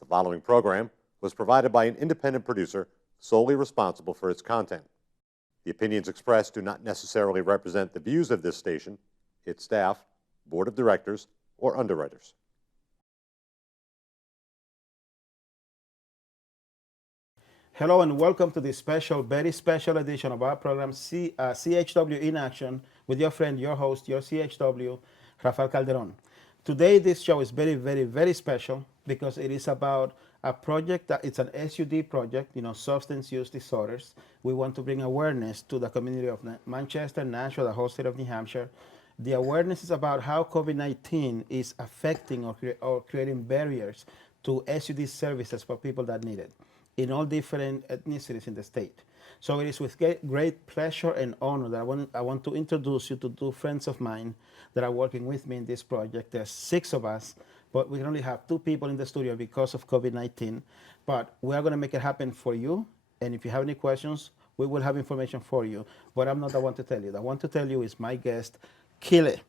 The following program was provided by an independent producer solely responsible for its content. The opinions expressed do not necessarily represent the views of this station, its staff, board of directors, or underwriters. Hello and welcome to this very special edition of our program, CHW in Action, with your friend, your host, your CHW, Rafael Calderon. Today, this show is very special because it is about a project that it's an SUD project, substance use disorders. We want to bring awareness to the community of Manchester, Nashville, the whole state of New Hampshire. The awareness is about how COVID-19 is affecting or creating barriers to SUD services for people that need it in all different ethnicities in the state. So it is with great pleasure and honor that I want to introduce you to two friends of mine that are working with me in this project. There's 6 of us, but we can only have 2 people in the studio because of COVID-19. But we are going to make it happen for you. And if you have any questions, we will have information for you. But I'm not the one to tell you. The one to tell you is my guest, Kile.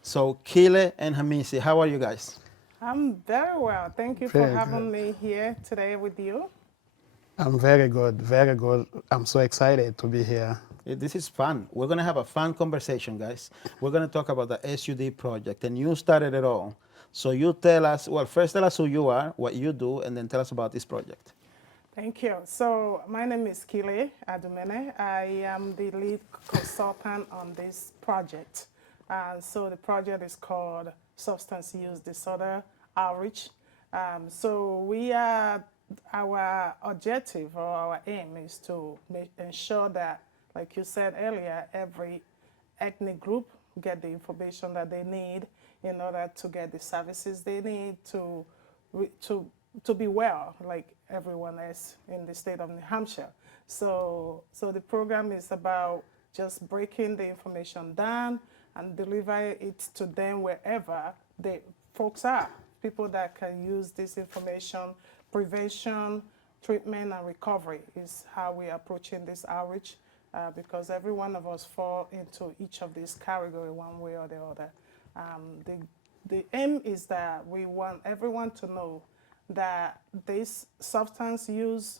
So Kile and Hamisi, how are you guys? I'm very well. Thank you for having me here today with you. I'm very good, very good. I'm so excited to be here. This is fun. We're going to have a fun conversation, guys. We're going to talk about the SUD project, and you started it all. So you tell us, well, first tell us who you are, what you do, and then tell us about this project. Thank you. So my name is Kile Adumene. I am the lead consultant on this project. So the project is called Substance Use Disorder Outreach. Our objective or our aim is to ensure that, like you said earlier, every ethnic group get the information that they need in order to get the services they need to be well, like everyone else in the state of New Hampshire. So the program is about just breaking the information down and deliver it to them wherever the folks are, people that can use this information. Prevention, treatment, and recovery is how we are approaching this outreach because every one of us fall into each of these categories one way or the other. The aim is that we want everyone to know that this substance use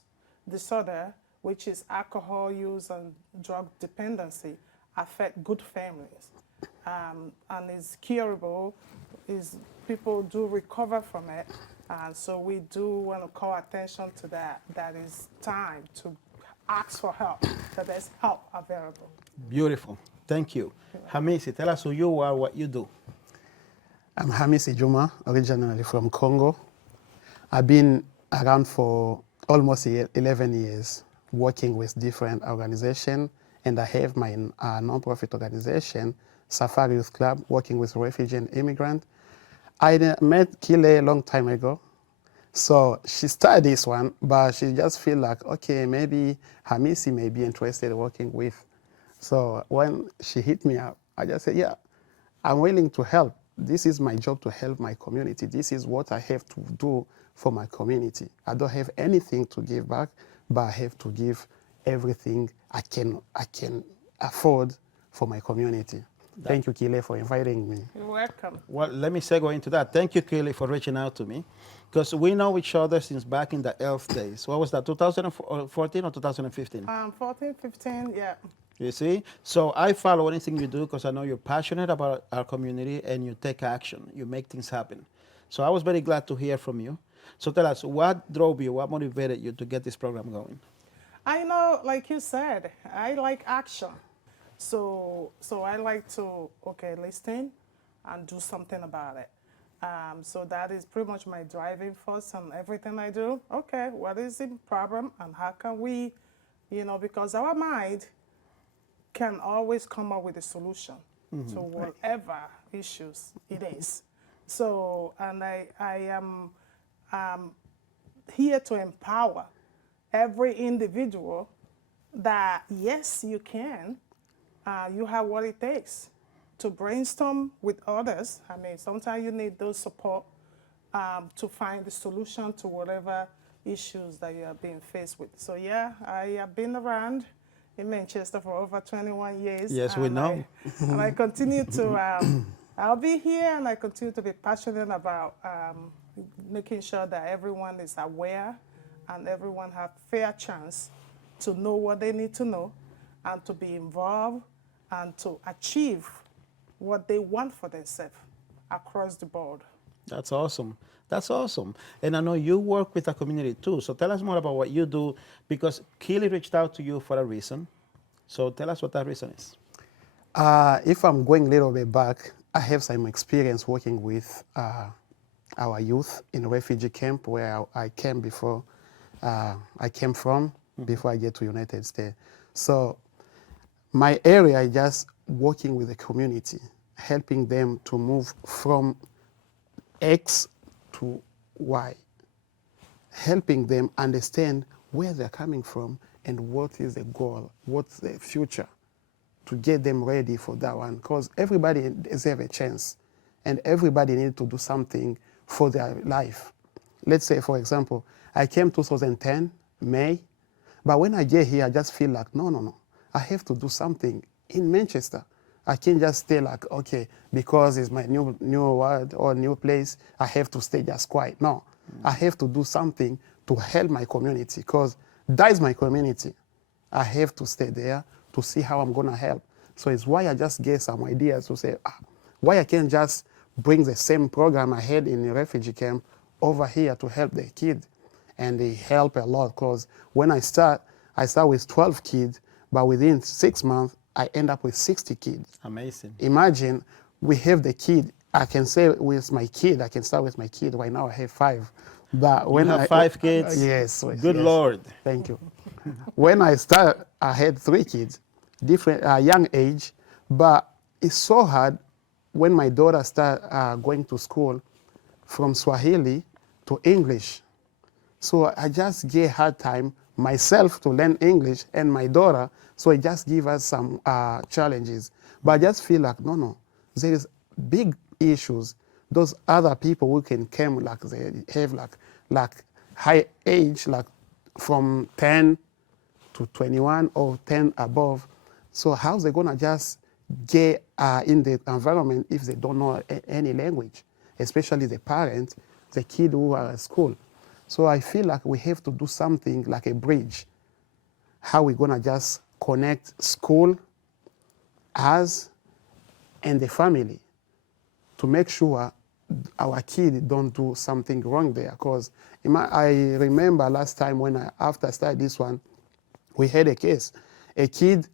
disorder, which is alcohol use and drug dependency, affect good families and is curable. People do recover from it. So we do want to call attention to that. That is time to ask for help, that there's help available. Beautiful. Thank you. Hamisi, tell us who you are, what you do. I'm Hamisi Juma, originally from Congo. I've been around for almost 11 years, working with different organizations, and I have my non-profit organization, Safari Youth Club, working with refugees and immigrants. I met Kile a long time ago. So she started this one, but she just feel like, okay, maybe Hamisi may be interested in working with. So when she hit me up, I just said, yeah, I'm willing to help. This is my job to help my community. This is what I have to do for my community. I don't have anything to give back, but I have to give everything I can afford for my community. Thank you, Kile, for inviting me. You're welcome. Well, let me segue into that. Thank you, Kile, for reaching out to me, because we know each other since back in the ELF days. What was that, 2014 or 2015? 14, 15, yeah. You see? So I follow anything you do because I know you're passionate about our community and you take action. You make things happen. So I was very glad to hear from you. So tell us, what drove you, what motivated you to get this program going? I know, like you said, I like action. So I like to, listen and do something about it. So that is pretty much my driving force on everything I do. Okay, what is the problem and how can we, because our mind can always come up with a solution to whatever issues it is. So, and I am here to empower every individual that, yes, you can. You have what it takes to brainstorm with others. I mean, sometimes you need those support to find the solution to whatever issues that you are being faced with. So yeah, I have been around in Manchester for over 21 years. Yes, we know. And I continue to, I'll be here and I continue to be passionate about making sure that everyone is aware and everyone have fair chance to know what they need to know and to be involved and to achieve what they want for themselves across the board. That's awesome. That's awesome. And I know you work with a community too. So tell us more about what you do, because Kile reached out to you for a reason. So tell us what that reason is. If I'm going a little bit back, I have some experience working with our youth in a refugee camp where I came before. I came from before I get to United States. So my area is just working with the community, helping them to move from X to Y, helping them understand where they're coming from and what is the goal, what's the future, to get them ready for that one. Because everybody deserves a chance, and everybody needs to do something for their life. Let's say, for example, I came 2010, May, but when I get here, I just feel like, no, I have to do something in Manchester. I can't just stay like, okay, because it's my new world or new place, I have to stay just quiet. No, I have to do something to help my community, because that is my community. I have to stay there to see how I'm gonna help. So it's why I just get some ideas to say, why I can't just bring the same program I had in the refugee camp over here to help the kid. And they help a lot, because when I start with 12 kids, but within 6 months, I end up with 60 kids. Amazing. Imagine we have the kid. I can say with my kid, I can start with my kid. Right now I have 5. But when You have 5 kids? Yes. Good yes. Lord. Thank you. When I start, I had 3 kids, different young age. But it's so hard when my daughter start going to school from Swahili to English. So I just get hard time myself to learn English and my daughter, so it just give us some challenges. But I just feel like, no, there is big issues. Those other people who can come, like they have like high age, like from 10 to 21 or 10 above. So how's they gonna just get in the environment if they don't know any language, especially the parents, the kid who are at school. So I feel like we have to do something like a bridge. How we gonna just connect school, us, and the family to make sure our kid don't do something wrong there. Because I remember last time when after I started this one, we had a case. A kid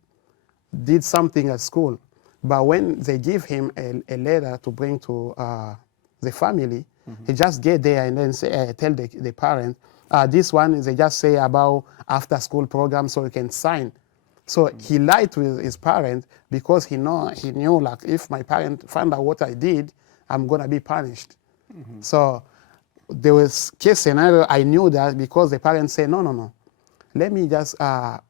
did something at school, but when they give him a letter to bring to the family, he just get there and then say, tell the parent, this one, they just say about after school program so he can sign. So he lied to his parent because he knew like if my parent find out what I did, I'm gonna be punished. So there was case scenario, I knew that because the parents say, no. Let me just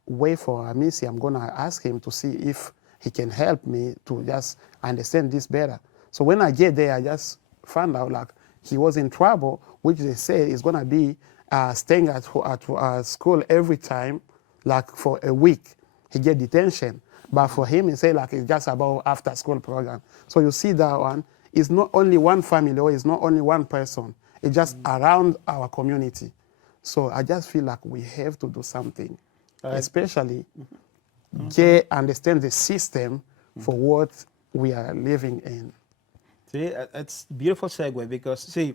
wait for Hamisi. I'm gonna ask him to see if he can help me to just understand this better. So when I get there, I just found out like he was in trouble, which they say is gonna be staying at school every time, like for a week. He get detention. But for him, he say like it's just about after school program. So you see that one, it's not only one family or it's not only one person. It's just around our community. So I just feel like we have to do something, especially understand the system for what we are living in. See, it's a beautiful segue because, see,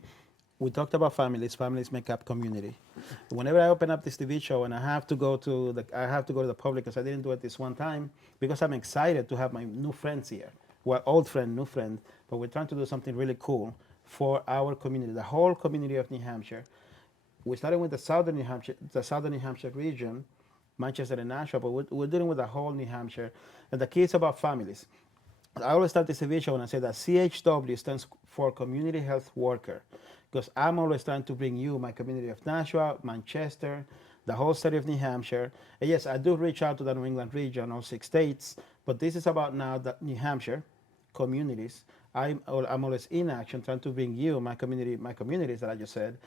we talked about families. Families make up community. Whenever I open up this TV show and I have to go to the public because I didn't do it this one time because I'm excited to have my new friends here. Well, old friend, new friend, but we're trying to do something really cool for our community, the whole community of New Hampshire. We started with the southern New Hampshire region, Manchester and Nashua, but we're dealing with the whole New Hampshire. And the key is about families. I always start this video when I say that CHW stands for Community Health Worker, because I'm always trying to bring you my community of Nashua, Manchester, the whole state of New Hampshire. And yes, I do reach out to the New England region, all 6 states, but this is about now the New Hampshire communities. I'm always in action trying to bring you my communities that I just said.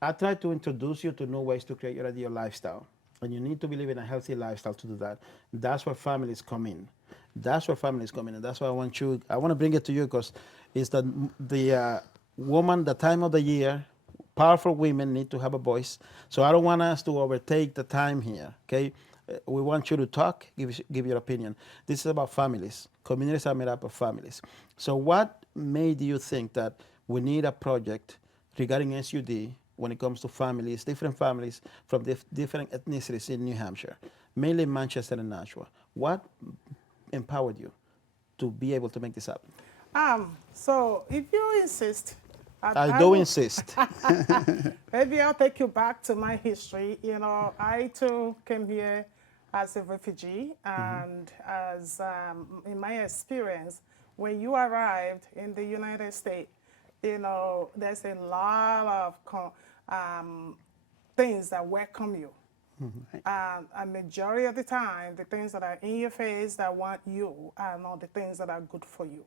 I try to introduce you to new ways to create your ideal lifestyle. And you need to be living a healthy lifestyle to do that. That's where families come in. That's where families come in. And that's why I want to bring it to you because it's the woman, the time of the year powerful women need to have a voice. So I don't want us to overtake the time here, okay? We want you to talk, give your opinion. This is about families. Communities are made up of families. So what made you think that we need a project regarding SUD when it comes to families, different families from different ethnicities in New Hampshire, mainly Manchester and Nashua? What empowered you to be able to make this happen? So if you insist, I do insist. maybe I'll take you back to my history. You know, I too came here as a refugee, and as in my experience, when you arrived in the United States, you know, there's a lot of things that welcome you. A majority of the time, the things that are in your face that want you are not the things that are good for you.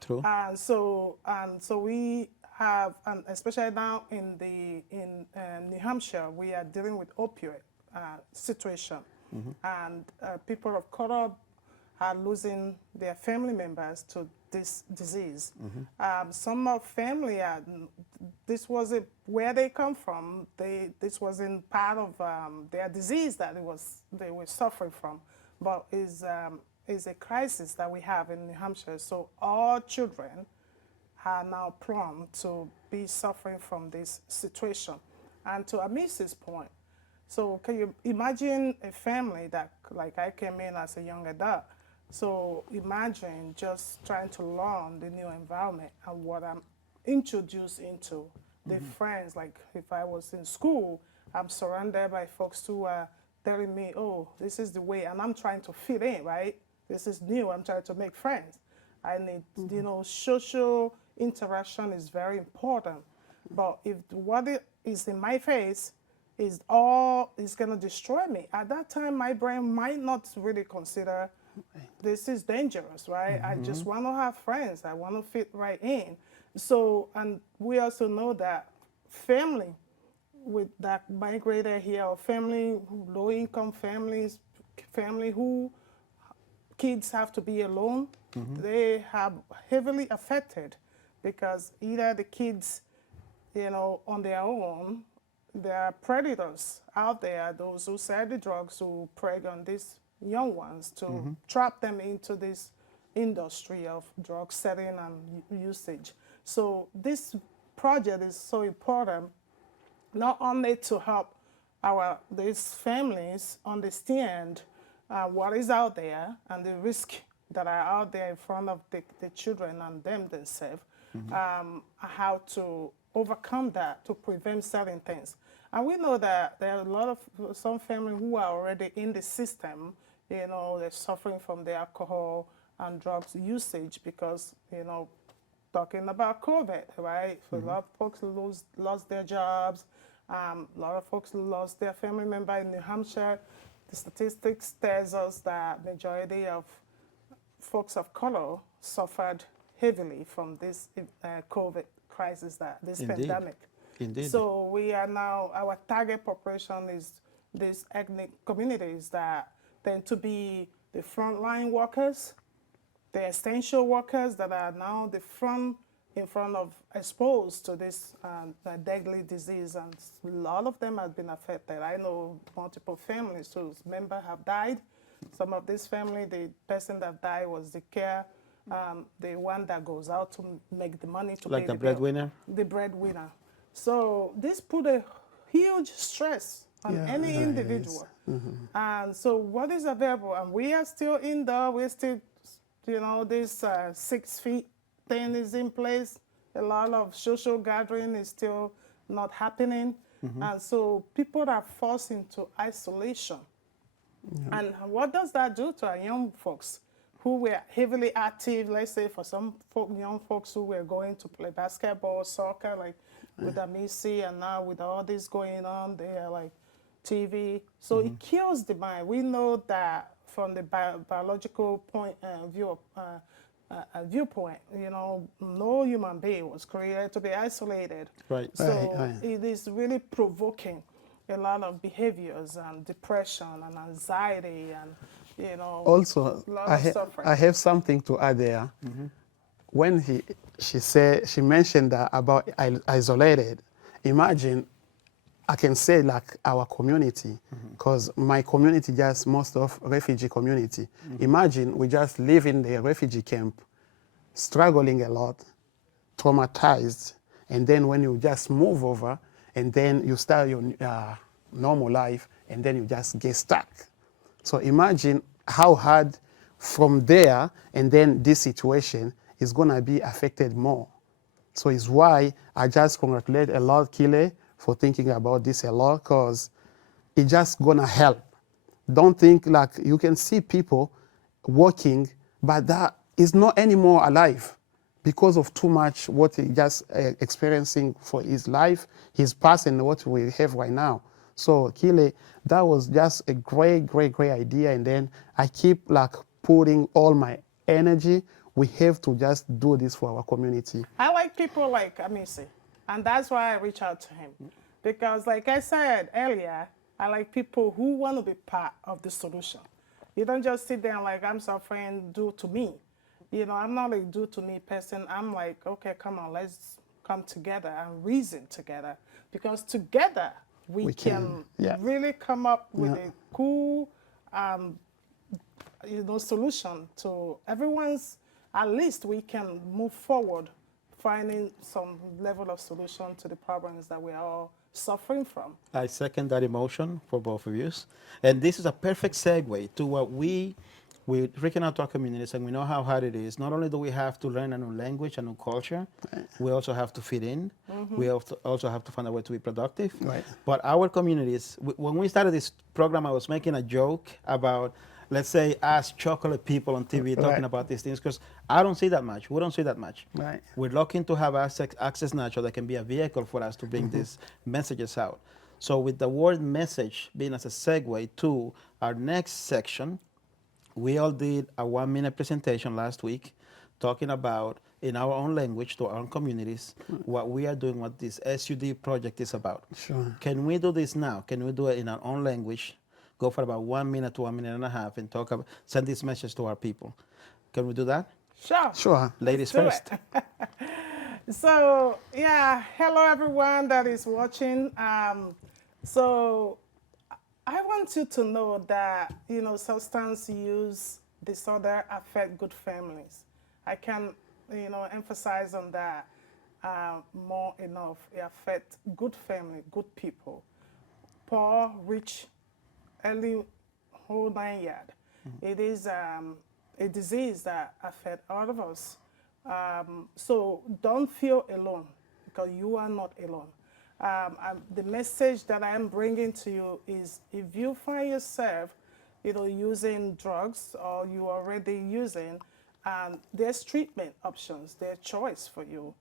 True. So we have, especially now in New Hampshire, we are dealing with opioid situation, and people of color are losing their family members to this disease. Some of family, this wasn't where they come from. This wasn't part of their disease that they were suffering from, but is a crisis that we have in New Hampshire. So all children are now prone to be suffering from this situation. And to Hamisi's point, so can you imagine a family that, like I came in as a young adult, so imagine just trying to learn the new environment and what I'm introduced into. The friends, like if I was in school, I'm surrounded by folks who are telling me, oh, this is the way, and I'm trying to fit in, right? This is new, I'm trying to make friends. I need, you know, social interaction is very important. But if what is in my face is going to destroy me, at that time my brain might not really consider this is dangerous, right? I just want to have friends. I want to fit right in. So, and we also know that family that migrated here, or family, low-income families, family who kids have to be alone, they have heavily affected, because either the kids, you know, on their own, there are predators out there, those who sell the drugs, who prey on these young ones to trap them into this industry of drug selling and usage. So this project is so important, not only to help these families understand what is out there and the risk that are out there in front of the children and them themselves, how to overcome that, to prevent certain things. And we know that there are a lot of some families who are already in the system, you know, they're suffering from the alcohol and drugs usage because, you know, talking about COVID, right? So a lot of folks lost their jobs. A lot of folks lost their family member in New Hampshire. The statistics tells us that majority of folks of color suffered heavily from this COVID crisis, this pandemic. Indeed. So we are now, our target population is these ethnic communities that tend to be the frontline workers, the essential workers that are now in front of exposed to this deadly disease, and a lot of them have been affected. I know multiple families whose members have died. Some of this family, the person that died was the one that goes out to make the money to like pay the the breadwinner? The breadwinner. So this put a huge stress on any individual. And so what is available, and we are still indoor, we're still, you know, this 6 feet thing is in place. A lot of social gathering is still not happening. And so people are forced into isolation. And what does that do to our young folks who were heavily active, let's say for some young folks who were going to play basketball, soccer, like with Hamisi, and now with all this going on, they are like TV. So it kills the mind. We know that from the biological viewpoint, you know, no human being was created to be isolated. Right. So it is really provoking a lot of behaviors and depression and anxiety and, you know, Also, a lot of suffering. I have something to add there. When she mentioned that about isolated, imagine, I can say like our community, because my community just most of refugee community. Imagine we just live in the refugee camp, struggling a lot, traumatized, and then when you just move over, and then you start your normal life, and then you just get stuck. So imagine how hard from there, and then this situation is gonna be affected more. So it's why I just congratulate a lot Kile for thinking about this a lot, because it's just gonna help. Don't think like you can see people working, but that is not anymore alive because of too much what he just experiencing for his life, his past, and what we have right now. So Kile, that was just a great idea. And then I keep like putting all my energy. We have to just do this for our community. I like people like Hamisi, and that's why I reach out to him. Because like I said earlier, I like people who want to be part of the solution. You don't just sit there and like, I'm suffering, do to me. You know, I'm not a do to me person. I'm like, okay, come on, let's come together and reason together. Because together we can really come up with a cool, solution to everyone's. At least we can move forward, finding some level of solution to the problems that we are all suffering from. I second that emotion for both of you. And this is a perfect segue to what we're reaching out to our communities, and we know how hard it is. Not only do we have to learn a new language, a new culture, we also have to fit in. We also have to find a way to be productive. Right. But our communities, when we started this program, I was making a joke about, let's say, us chocolate people on TV talking about these things, because I don't see that much. We don't see that much. Right. We're looking to have access natural that can be a vehicle for us to bring these messages out. So with the word message being as a segue to our next section, we all did a 1-minute presentation last week talking about, in our own language, to our own communities, what we are doing, what this SUD project is about. Sure. Can we do this now? Can we do it in our own language? Go for about 1 minute to 1.5 minutes and talk about, send this message to our people. Can we do that? Sure. Sure. Ladies Let's first. do it. So, yeah, hello everyone that is watching. So, I want you to know that, substance use disorder affect good families. I can, emphasize on that more enough. It affects good family, good people. Poor, rich, early, whole 9 yards. It is a disease that affects all of us. So don't feel alone, because you are not alone. The message that I'm bringing to you is, if you find yourself, using drugs, or you are already using, there's treatment options. There's choice for you.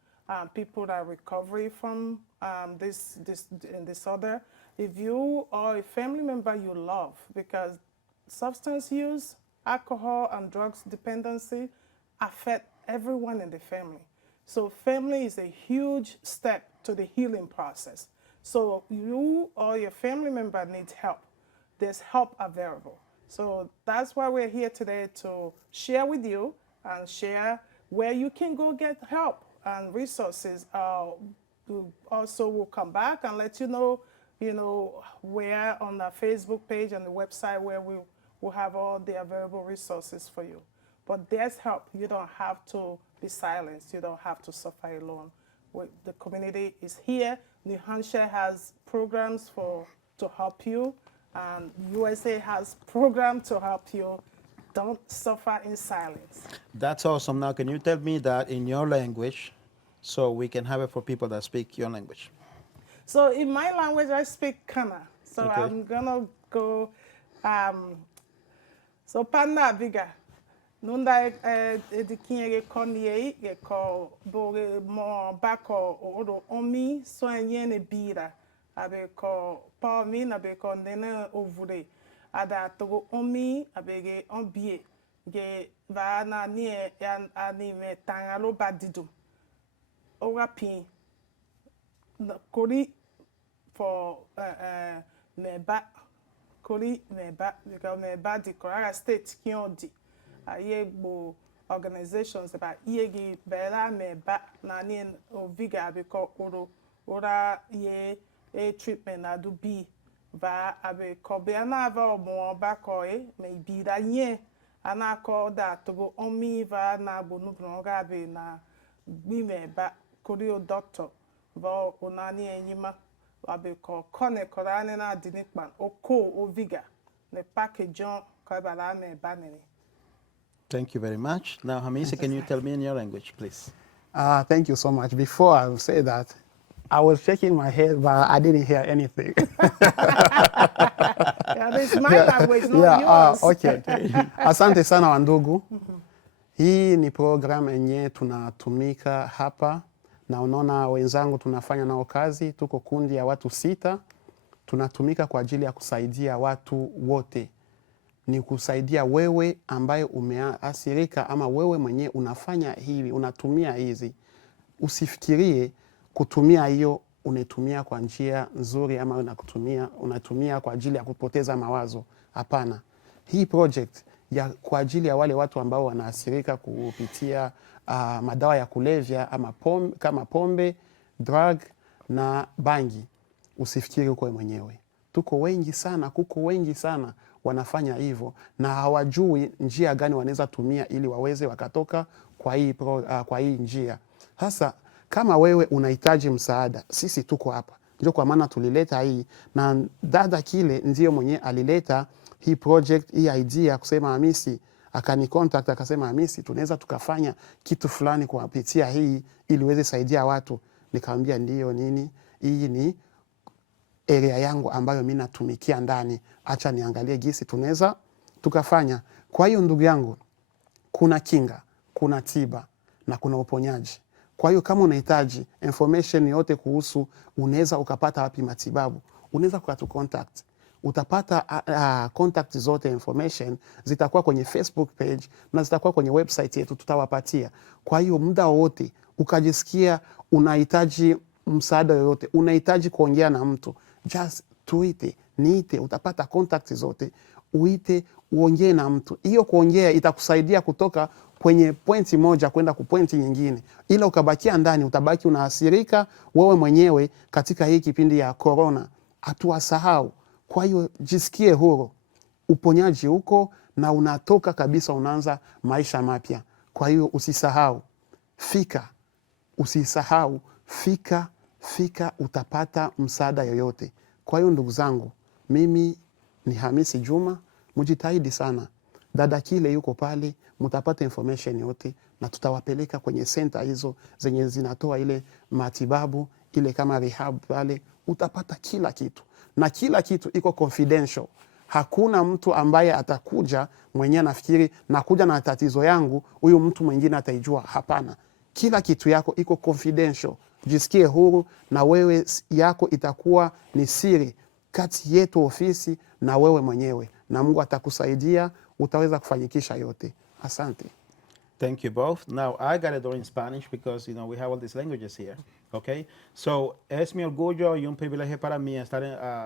People that are recovering from this disorder. If you or a family member you love, because substance use, alcohol, and drugs dependency affect everyone in the family. So family is a huge step to the healing process. So you or your family member needs help. There's help available. So that's why we're here today, to share with you and share where you can go get help and resources. Also, we'll come back and let you know, where on the Facebook page and the website where we will have all the available resources for you. But there's help. You don't have to be silenced. You don't have to suffer alone. The community is here. New Hampshire has programs to help you, and USA has programs to help you. Don't suffer in silence. That's awesome. Now, can you tell me that in your language, so we can have it for people that speak your language? So in my language, I speak Kana. So Okay. I'm gonna go. So Panda Viga. Nunda edikinye konye ye ko boge mo bako odo omi soanye ne bira abe ko pa mi na be ko nene ovure ada to omi abege onbie ge va na ni ya ani me tangalo badidu owa pin kori for meba kori meba because meba di Kwara state kiodi aye gbo organizations about iegi bela meba na ni oviga because oro ora ye a treatment na do be va abe kobe ana va omo ba koe me bi da ye ana ko da to go omi va na bonu bronga be na bi me ba kori o doctor va onani enyima abe ko kone korane na dinikpan o ko o viga ne package on ko ba la me ba ne. Thank you very much. Now, Hamisi, can you tell me in your language, please? Thank you so much. Before I will say that, I was shaking my head, but I didn't hear anything. Yeah, this is my language, not yours. Okay. Asante sana wandugu. Hii ni program yenye tunatumika hapa na unaona wenzangu tunafanya nao kazi, tuko kundi ya watu 6. Tunatumika kwa ajili ya kusaidia watu wote. Ni kusaidia wewe ambaye umeathirika ama wewe mwenye unafanya hivi, unatumia hizi. Usifikirie kutumia hiyo unatumia kwa njia nzuri ama unatumia kwa ajili ya kupoteza mawazo. Hapana. Hii project ya kwa ajili ya wale watu ambao wanaathirika kupitia madawa ya kulevya ama kama pombe, drug na bangi. Usifikiri uko mwenyewe. Tuko wengi sana, kuko wengi sana wanafanya hivyo na hawajui njia gani wanaweza tumia ili waweze wakatoka kwa hii njia. Sasa kama wewe unahitaji msaada, sisi tuko hapa. Ndio kwa maana tulileta hii na dada Kile ndio mwenye alileta hii project, hii idea kusema Hamisi akani contact akasema Hamisi tunaweza tukafanya kitu fulani kupitia hii ili uweze saidia watu. Nikamwambia ndio nini? Hii ni area yangu ambayo mimi natumikia ndani. Acha niangalie gisi tunaweza tukafanya. Kwa hiyo ndugu yangu, kuna kinga, kuna tiba na kuna uponyaji. Kwa hiyo kama unahitaji information yote kuhusu unaweza ukapata wapi matibabu, unaweza ukatu contact. Utapata contact zote, information zitakuwa kwenye Facebook page na zitakuwa kwenye website yetu tutawapatia. Kwa hiyo muda wote ukajisikia unahitaji msaada yoyote, unahitaji kuongea na mtu, just tuite, niite, utapata contact zote. Uite, uongee na mtu. Hiyo kuongea itakusaidia kutoka kwenye pointi moja kwenda ku pointi nyingine. Ila ukabakia ndani utabaki unaathirika wewe mwenyewe katika hii kipindi ya corona. Hatuwasahau. Kwa hiyo jisikie huru. Uponyaji uko na unatoka kabisa, unaanza maisha mapya. Kwa hiyo usisahau. Fika. Usisahau. Fika utapata msaada yoyote. Kwa hiyo ndugu zangu, mimi ni Hamisi Juma, mjitahidi sana. Dada Kile yuko pale, mtapata information yote na tutawapeleka kwenye center hizo zenye zinatoa ile matibabu, ile kama rehab pale, utapata kila kitu. Na kila kitu iko confidential. Hakuna mtu ambaye atakuja mwenye nafikiri nakuja na tatizo yangu, huyu mtu mwingine ataijua. Hapana. Kila kitu yako iko confidential. Jisikie huru na wewe yako itakuwa ni siri kati yetu ofisi na wewe mwenyewe. Na Mungu atakusaidia, utaweza kufanyikisha yote. Asante. Thank you both. Now, I got to do it in Spanish because, we have all these languages here, okay? So, es mi orgullo y un privilegio para mí estar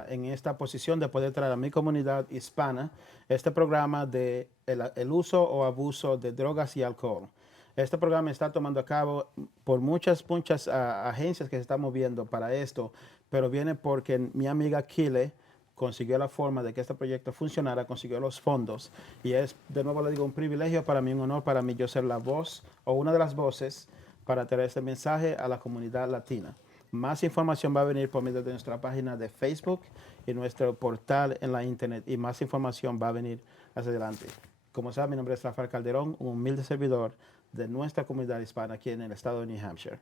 en esta posición de poder traer a mi comunidad hispana este programa de el uso o abuso de drogas y alcohol. Este programa está tomando a cabo por muchas agencias que se están moviendo para esto, pero viene porque mi amiga Kile consiguió la forma de que este proyecto funcionara, consiguió los fondos, y es, de nuevo le digo, un privilegio para mí, un honor para mí yo ser la voz o una de las voces para traer este mensaje a la comunidad latina. Más información va a venir por medio de nuestra página de Facebook y nuestro portal en la internet, y más información va a venir hacia adelante. Como saben, mi nombre es Rafael Calderon, un humilde servidor de nuestra comunidad hispana aquí en el estado de New Hampshire.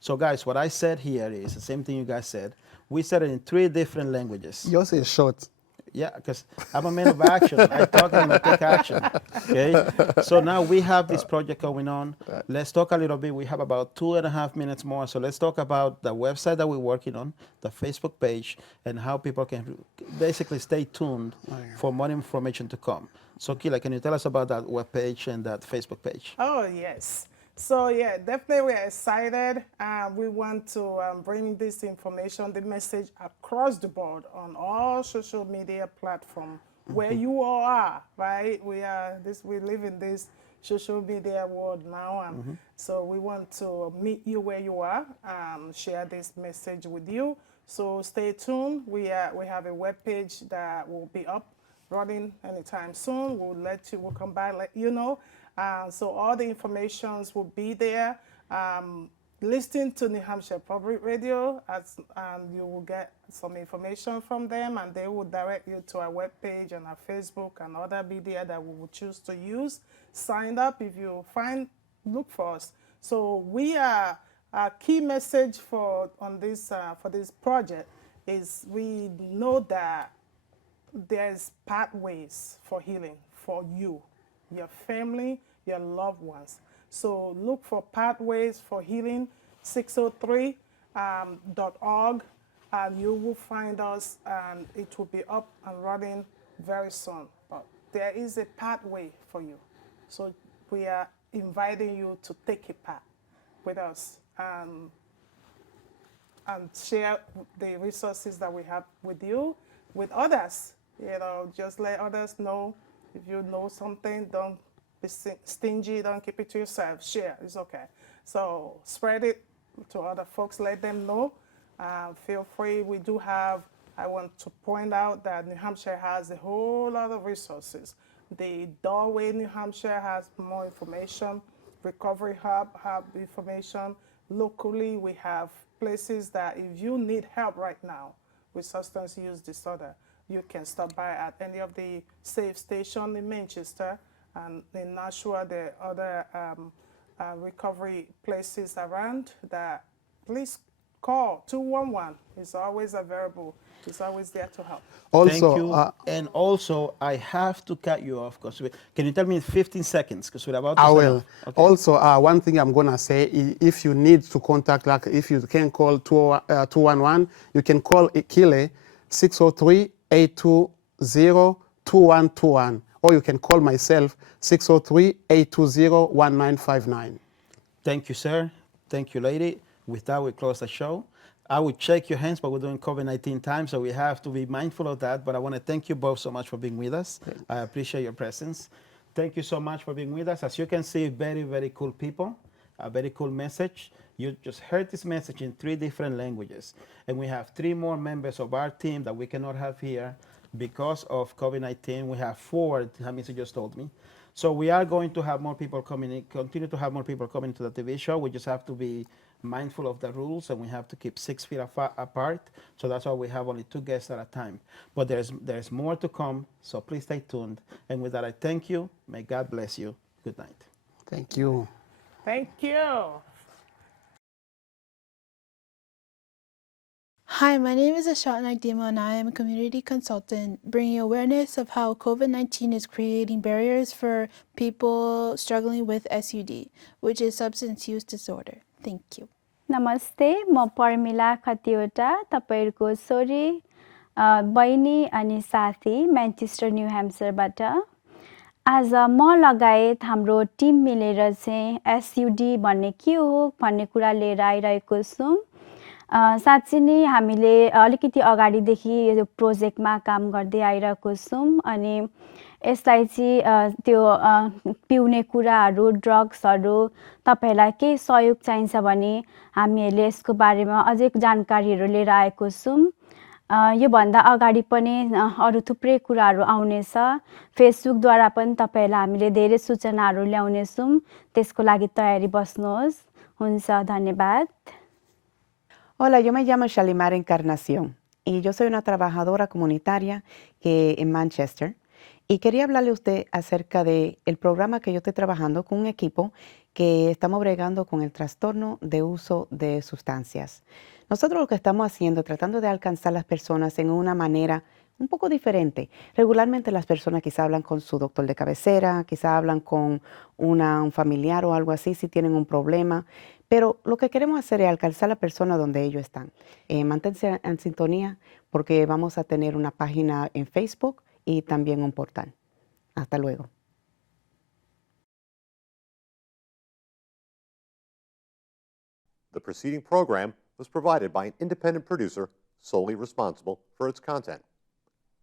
So guys, what I said here is the same thing you guys said. We said it in 3 different languages. Yours is short. Yeah, because I'm a man of action. I talk and I take action. Okay? So now we have this project going on. Let's talk a little bit. We have about 2.5 minutes more. So let's talk about the website that we're working on, the Facebook page, and how people can basically stay tuned for more information to come. So Kile, can you tell us about that web page and that Facebook page? Oh, yes. So, yeah, definitely we're excited. We want to bring this information, the message across the board on all social media platforms where you all are, right? We live in this social media world now, and so we want to meet you where you are and share this message with you. So stay tuned. We have a web page that will be up running anytime soon. We'll come by, let you know. So all the informations will be there. Listen to New Hampshire Public Radio, and you will get some information from them, and they will direct you to our webpage and our Facebook and other media that we will choose to use. Sign up if you look for us. So we are, our key message for this project is we know that there's pathways for healing for you, your family, your loved ones. So look for pathways for healing, 603.org, and you will find us, and it will be up and running very soon. But there is a pathway for you. So we are inviting you to take a path with us and share the resources that we have with you, with others. You know, just let others know. If you know something, don't be stingy, don't keep it to yourself. Share, it's okay. So spread it to other folks, let them know. Feel free. We do have, I want to point out that New Hampshire has a whole lot of resources. The Doorway New Hampshire has more information. Recovery Hub have information. Locally, we have places that if you need help right now with substance use disorder, you can stop by at any of the safe stations in Manchester, and in Nashua, there are other recovery places around that. Please call 211. It's always available. It's always there to help. Thank Also, you. And also, I have to cut you off because can you tell me in 15 seconds? Because we're about to I sign will. off. Okay. Also, one thing I'm going to say, if you need to contact, like if you can call 211, you can call Kile 603-820-2121, or you can call myself 603-820-1959. Thank you, sir. Thank you, lady. With that, we close the show. I would shake your hands, but we're doing COVID-19 time, so we have to be mindful of that. But I want to thank you both so much for being with us. I appreciate your presence. Thank you so much for being with us. As you can see, very, very cool people, a very cool message. You just heard this message in 3 different languages. And we have 3 more members of our team that we cannot have here because of COVID-19. We have 4, Hamisi just told me. So we are going to have more people coming in, continue to have more people coming to the TV show. We just have to be mindful of the rules, and we have to keep 6 feet apart. So that's why we have only 2 guests at a time. But there's more to come, so please stay tuned. And with that, I thank you. May God bless you. Good night. Thank you. Thank you. Hi, my name is Ashat Nagdima, and I am a community consultant bringing awareness of how COVID-19 is creating barriers for people struggling with SUD, which is substance use disorder. Thank you. नमस्ते म Pramila Khatiwada तपाईहरुको छोरी बहिनी अनि साथी Manchester new ह्याम्पसायरबाट आज म लगायत हाम्रो टिम मिलेर चाहिँ एसयुडी भन्ने के हो भन्ने कुरा लिएर आइरहेको छौं साच्चै नै हामीले अलिकति अगाडिदेखि यो प्रोजेक्टमा काम गर्दै आइरहेको छौं अनि यसलाई चाहिँ त्यो पिउने कुराहरु ड्रग्सहरु तपाईलाई के सहयोग चाहिन्छ भने हामीहरूले यसको बारेमा अझै जानकारीहरु लिएर आएको छौं यो भन्दा अगाडि पनि अरु थुप्रै कुराहरु आउनेछ फेसबुक द्वारा पनि तपाईलाई हामीले धेरै सूचनाहरु ल्याउने छौं त्यसको लागि तयारी बस्नुहोस् हुन्छ धन्यवाद Hola, yo me llamo Shalimar Encarnacion y yo soy una trabajadora comunitaria que en Manchester y quería hablarle a usted acerca del programa que yo estoy trabajando con un equipo que estamos bregando con el trastorno de uso de sustancias. Nosotros lo que estamos haciendo es tratando de alcanzar a las personas en una manera un poco diferente. Regularmente las personas quizá hablan con su doctor de cabecera, quizá hablan con un familiar o algo así si tienen un problema, pero lo que queremos hacer es alcanzar a la persona donde ellos están. Manténse en sintonía porque vamos a tener una página en Facebook y también un portal. Hasta luego. The preceding program was provided by an independent producer solely responsible for its content.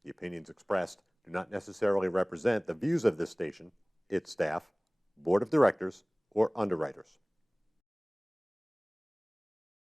The opinions expressed do not necessarily represent the views of this station, its staff, Board of Directors, or Underwriters.